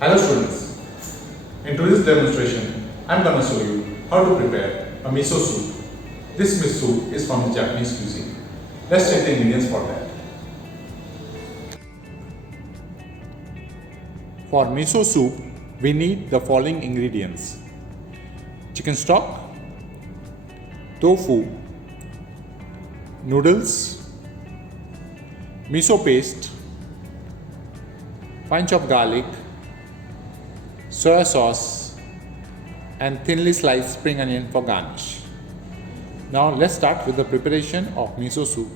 Hello students, in today's demonstration I am going to show you how to prepare a miso soup. This miso soup is from the Japanese cuisine. Let's check the ingredients for that. For miso soup we need the following ingredients: chicken stock, tofu, noodles, miso paste, fine chopped garlic, soya sauce and thinly sliced spring onion for garnish. Now let's start with the preparation of miso soup.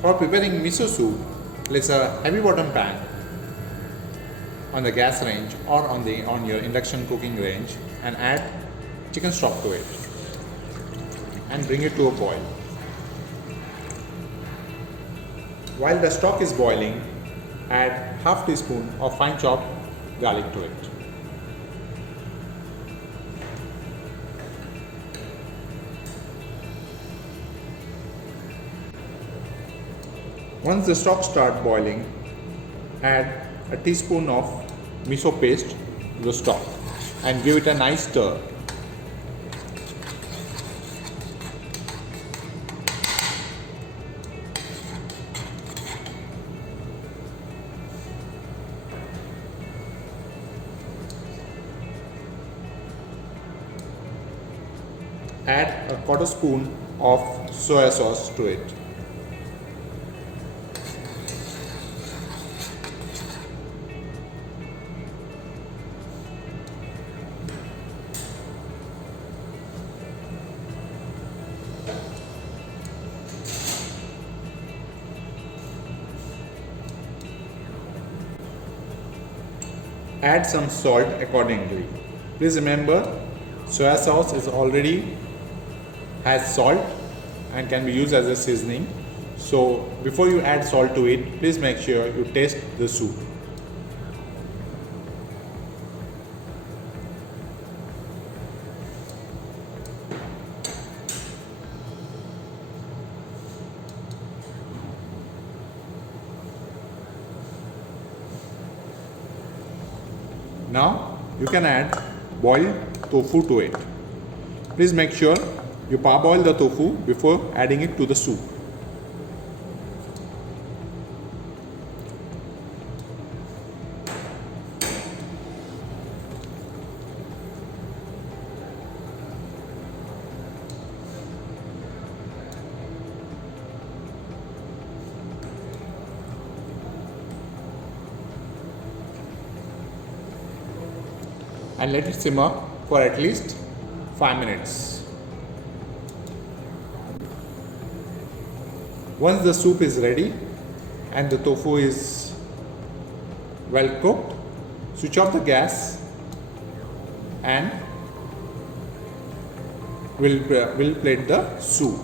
For preparing miso soup, place a heavy bottom pan on the gas range or on your induction cooking range and add chicken stock to it and bring it to a boil. While the stock is boiling, add half teaspoon of fine chopped garlic to it. Once the stock starts boiling, add a teaspoon of miso paste to the stock and give it a nice stir. Add a quarter spoon of soya sauce to it. Add some salt accordingly. Please remember, soya sauce is already has salt and can be used as a seasoning. So before you add salt to it, please make sure you taste the soup. Now you can add boiled tofu to it. Please make sure you parboil the tofu before adding it to the soup. And let it simmer for at least 5 minutes. Once the soup is ready and the tofu is well cooked, switch off the gas and we'll plate the soup.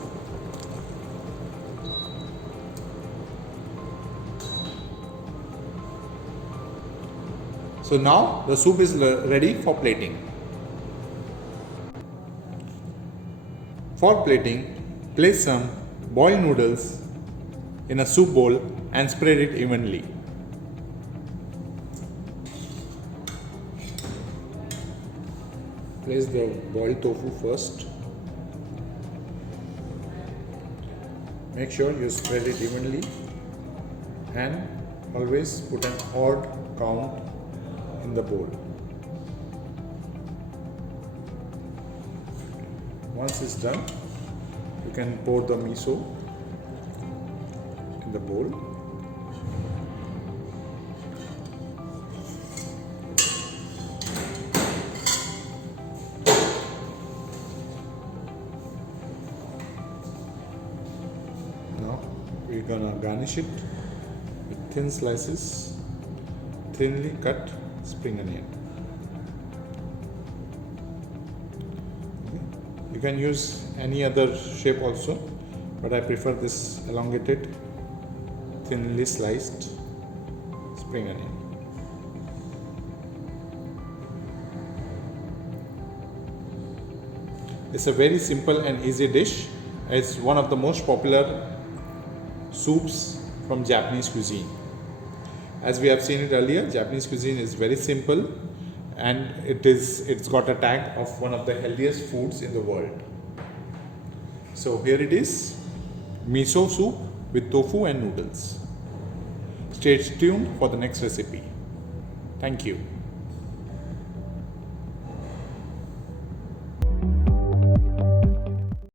So now the soup is ready for plating. For plating, place some boiled noodles in a soup bowl and spread it evenly. Place the boiled tofu first. Make sure you spread it evenly and always put an odd count in the bowl. Once it's done, you can pour the miso in the bowl. Now we're gonna garnish it with thin slices, thinly cut spring onion. You can use any other shape also, but I prefer this elongated, thinly sliced spring onion. It's a very simple and easy dish. It's one of the most popular soups from Japanese cuisine. As we have seen it earlier, Japanese cuisine is very simple and it's got a tag of one of the healthiest foods in the world. So here it is, miso soup with tofu and noodles. Stay tuned for the next recipe. Thank you.